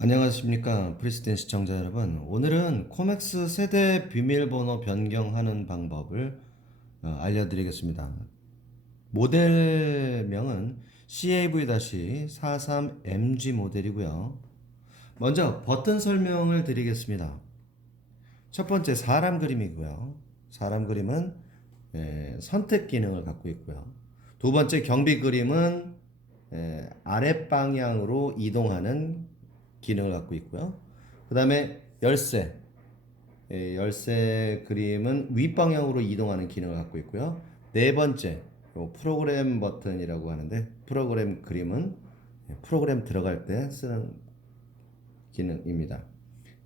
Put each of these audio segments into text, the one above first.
안녕하십니까 프리스틴 시청자 여러분. 오늘은 코맥스 세대 비밀번호 변경하는 방법을 어, 알려드리겠습니다. 모델명은 CAV-43MG 모델이고요. 먼저 버튼 설명을 드리겠습니다. 첫 번째 사람 그림이고요. 사람 그림은 예, 선택 기능을 갖고 있고요. 두 번째 경비 그림은 예, 아랫 방향으로 이동하는 기능을 갖고 있고요. 그 다음에 열쇠. 예, 열쇠 그림은 윗방향으로 이동하는 기능을 갖고 있고요. 네 번째, 요 프로그램 버튼이라고 하는데, 프로그램 그림은 예, 프로그램 들어갈 때 쓰는 기능입니다.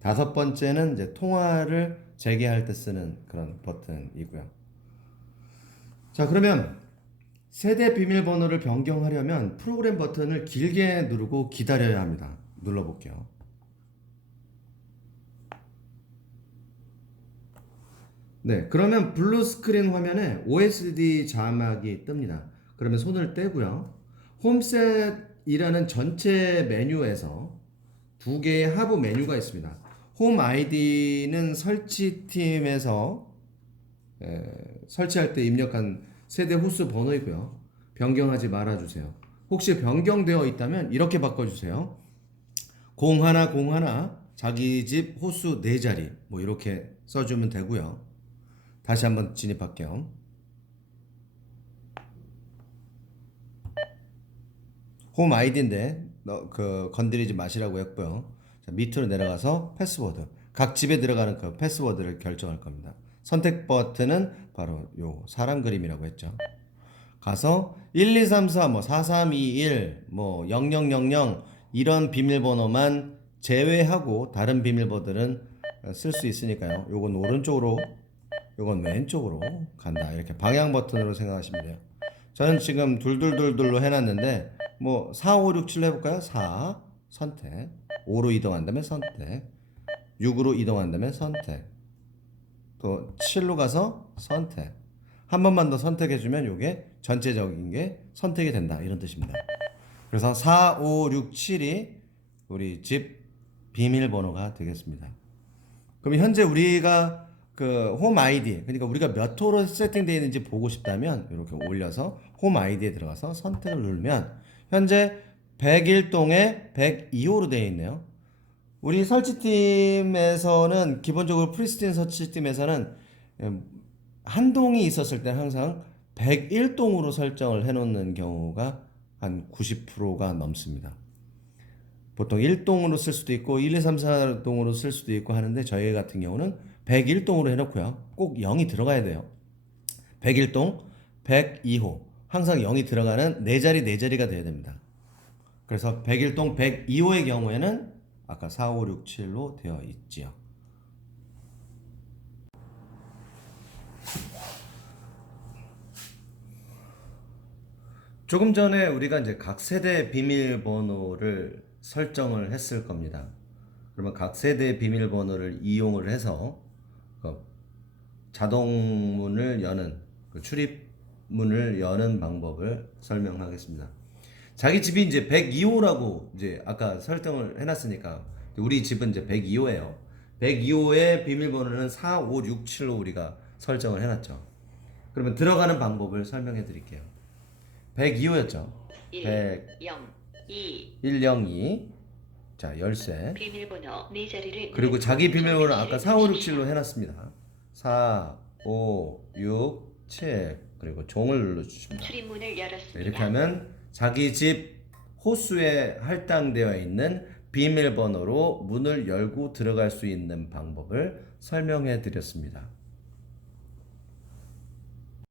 다섯 번째는 이제 통화를 재개할 때 쓰는 그런 버튼이고요. 자, 그러면 세대 비밀번호를 변경하려면 프로그램 버튼을 길게 누르고 기다려야 합니다. 눌러볼게요. 네, 그러면 블루 스크린 화면에 OSD 자막이 뜹니다. 그러면 손을 떼고요. 홈셋이라는 전체 메뉴에서 두 개의 하부 메뉴가 있습니다. 홈 아이디는 설치팀에서 에, 설치할 때 입력한 세대 호수 번호이고요. 변경하지 말아주세요. 혹시 변경되어 있다면 이렇게 바꿔주세요. 01, 01, 자기 집 호수 네 자리 뭐 이렇게 써주면 되고요. 다시 한번 진입할게요. 홈 아이디인데 너, 그 건드리지 마시라고 했고요. 자, 밑으로 내려가서 패스워드 각 집에 들어가는 그 패스워드를 결정할 겁니다. 선택 버튼은 바로 요 사람 그림이라고 했죠. 가서 1, 2, 3, 4, 뭐 4, 3, 2, 1, 뭐 0, 0, 0, 0 이런 비밀번호만 제외하고 다른 비밀번호들은 쓸 수 있으니까요. 요건 오른쪽으로, 요건 왼쪽으로 간다. 이렇게 방향 버튼으로 생각하시면 돼요. 저는 지금 둘둘둘둘로 해놨는데 뭐 4, 5, 6, 7로 해볼까요? 4 선택 5로 이동한다면 선택 6으로 이동한다면 선택 또 7로 가서 선택 한 번만 더 선택해주면 이게 전체적인 게 선택이 된다 이런 뜻입니다. 그래서 4, 5, 6, 7이 우리 집 비밀번호가 되겠습니다. 그럼 현재 우리가 그 홈 아이디 그러니까 우리가 몇 호로 세팅되어 있는지 보고 싶다면 이렇게 올려서 홈 아이디에 들어가서 선택을 누르면 현재 101동에 102호로 되어 있네요. 우리 설치팀에서는 기본적으로 프리스틴 설치팀에서는 음, 한 동이 있었을 때 항상 101동으로 설정을 해놓는 경우가 한 90%가 넘습니다. 보통 1동으로 쓸 수도 있고 1, 2, 3, 4동으로 쓸 수도 있고 하는데 저희 같은 경우는 101동으로 해놓고요. 꼭 0이 들어가야 돼요. 101동, 102호 항상 0이 들어가는 네 자리 네 자리가 돼야 됩니다. 그래서 101동, 102호의 경우에는 아까 4, 5, 6, 7로 되어 있지요. 조금 전에 우리가 이제 각 세대 비밀번호를 설정을 했을 겁니다. 그러면 각 세대 비밀번호를 이용을 해서 그 자동문을 여는 그 출입문을 여는 방법을 설명하겠습니다. 자기 집이 이제 102호라고 이제 아까 설정을 해놨으니까 우리 집은 이제 102호예요. 102호의 비밀번호는 4, 5, 6, 7로 우리가 설정을 해놨죠. 그러면 들어가는 방법을 설명해 드릴게요. 102호였죠. 1, 100, 0, 2 102. 자, 열쇠. 비밀번호 네 자리를 그리고 누르고 자기 비밀번호는 정비를 아까 4, 5, 6, 누르십시오. 7로 해 놨습니다. 4, 5, 6, 7. 그리고 종을 눌러 주십니다. 출입문을 열었습니다. 이렇게 하면 자기 집 호수에 할당되어 있는 비밀번호로 문을 열고 들어갈 수 있는 방법을 설명해 드렸습니다.